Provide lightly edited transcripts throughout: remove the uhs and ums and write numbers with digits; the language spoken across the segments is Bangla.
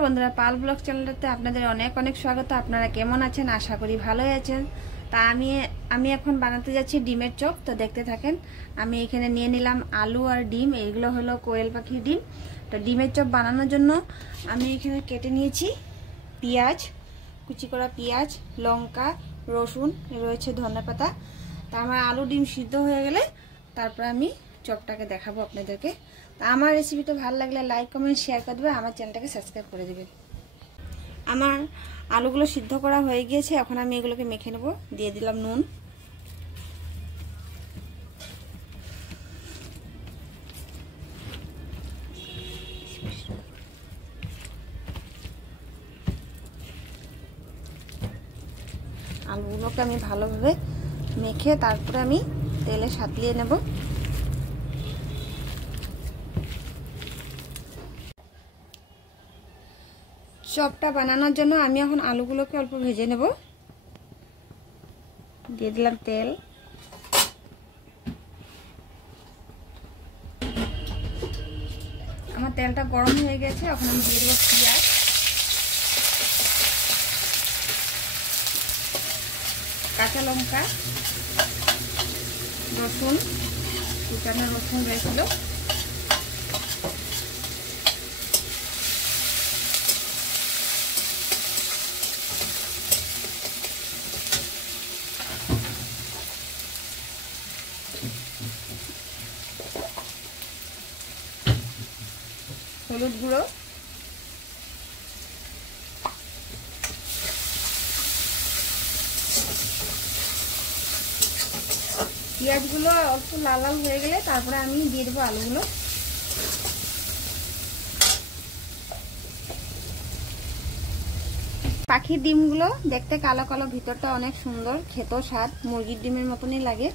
নমস্কার বন্ধুরা, পাল ব্লগ চ্যানেলটাতে আপনাদের অনেক অনেক স্বাগত। আপনারা কেমন আছেন? আশা করি ভালোই আছেন। তা আমি এখন বানাতে যাচ্ছি ডিমের চপ। তো দেখতে থাকেন। আমি এখানে নিয়ে নিলাম আলু আর ডিম। এইগুলো হলো কোয়েল পাখির ডিম। তো ডিমের চপ বানানোর জন্য আমি এখানে কেটে নিয়েছি পেঁয়াজ, কুচি করা পেঁয়াজ, লঙ্কা, রসুন, রয়েছে ধনেপাতা। তা আমার আলু ডিম সিদ্ধ হয়ে গেলে তারপর আমি চপটাকে দেখাবো আপনাদেরকে। তা আমার রেসিপিটা ভালো লাগলে লাইক কমেন্ট শেয়ার করে দেবে, আমার চ্যানেলটাকে সাবস্ক্রাইব করে দেবে। আমার আলুগুলো সিদ্ধ করা হয়ে গিয়েছে, এখন আমি এগুলোকে মেখে নেব। দিয়ে দিলাম নুন, আলুগুলোকে আমি ভালোভাবে মেখে তারপরে আমি তেলে সাঁতলিয়ে নেব। চপটা বানানোর জন্য আমি এখন আলুগুলোকে অল্প ভেজে নেব। দিয়ে দিলাম তেল, আমার তেলটা গরম হয়ে গেছে। এখন আমি দিয়ে দেবো পেঁয়াজ, কাঁচা লঙ্কা, রসুন, কুচানো রসুন রয়েছিল, হলুদ গুঁড়ো, পেঁয়াজগুলো অল্প লাল লাল হয়ে গেলে তারপরে আমি দিয়ে দেবো আলুগুলো। পাখির ডিমগুলো দেখতে কালো কালো, ভিতরটা অনেক সুন্দর, খেতেও স্বাদ, মুরগির ডিমের মতনই লাগে।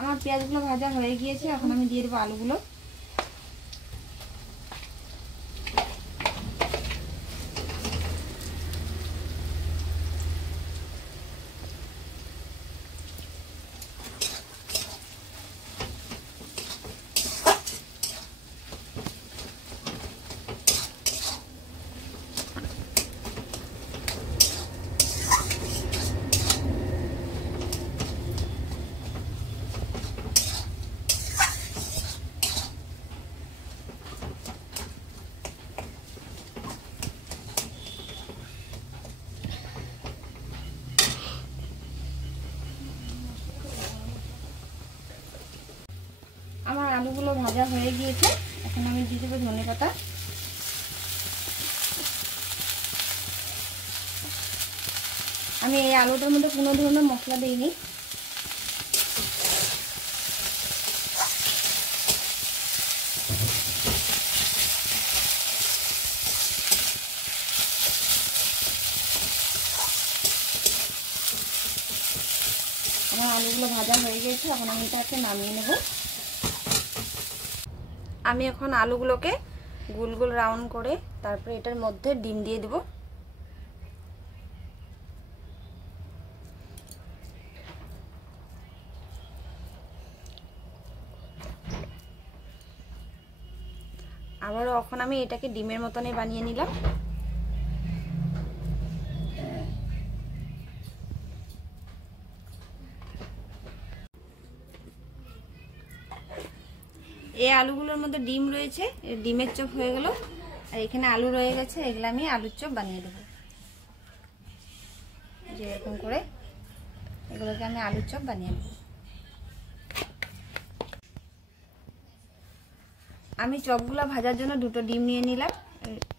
আমার পেঁয়াজগুলো ভাজা হয়ে গিয়েছে, এখন আমি দিয়ে দেবো আলুগুলো। আমার আলুগুলো ভাজা হয়ে গিয়েছে, এখন আমি দিয়ে দেবো ধনেপাতা। আমি এই আলুটার মধ্যে কোনো ধরনের মশলা দিইনি। আমার আলুগুলো ভাজা হয়ে গেছে, এখন আমি এটাকে নামিয়ে নেব। আমি এখন আলুগুলোকে গোল গোল রাউন্ড করে তারপরে এটার মধ্যে ডিম দিয়ে দেব। আবারও এখন আমি এটাকে ডিমের মতনই বানিয়ে নিলাম। এই আলুগুলোর মধ্যে ডিম রয়েছে, ডিমের চপ হয়ে গেল। আর এখানে আলু রয়ে গেছে, এগুলো আমি আলুর চপ বানিয়ে দেবো। যেরকম করে এগুলোকে আমি আলুর চপ বানিয়ে দেবো। আমি চপগুলো ভাজার জন্য দুটো ডিম নিয়ে নিলাম,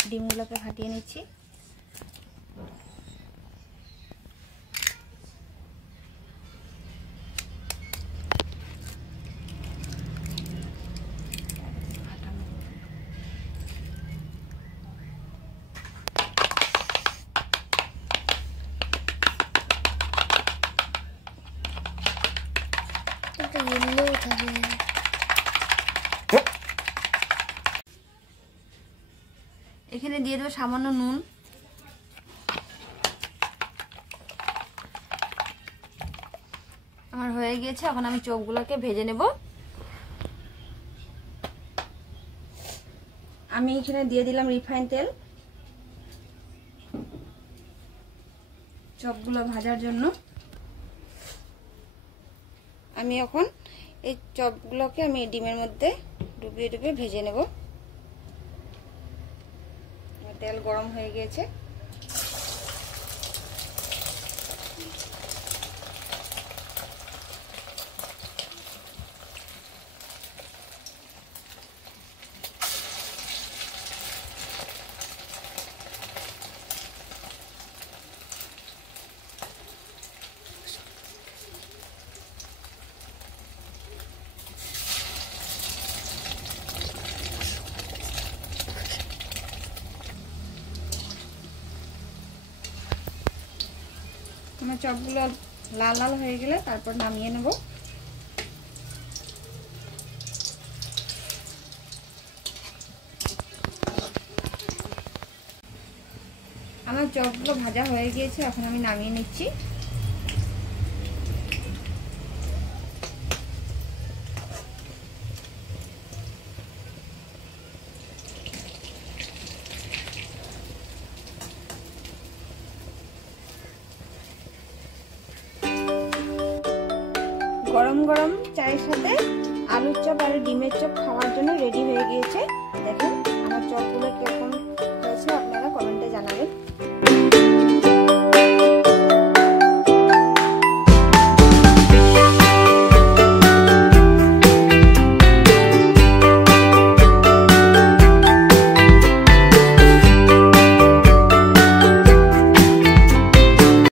ডিমগুলোকে ফাটিয়ে নিচ্ছি। এখানে দিয়ে দেবো সামান্য নুন, আমার হয়ে গিয়েছে, এখন আমি চপগুলোকে ভেজে নেব। আমি এখানে দিয়ে দিলাম রিফাইন তেল চপগুলো ভাজার জন্য। আমি এখন এই চপগুলোকে আমি ডিমের মধ্যে ডুবিয়ে ডুবিয়ে ভেজে নেব। তেল গরম হয়ে গিয়েছে। আমার চপগুলো লাল লাল হয়ে গেলে তারপর নামিয়ে নেব। আমার চপগুলো ভাজা হয়ে গিয়েছে, এখন আমি নামিয়ে নিচ্ছি। গরম গরম চায়ের সাথে আলুর চপ আর ডিমের চপ খাওয়ার জন্য রেডি হয়ে গিয়েছে। দেখুন আমার চপগুলো কিরকম হয়েছে আপনারা কমেন্টে জানাবেন।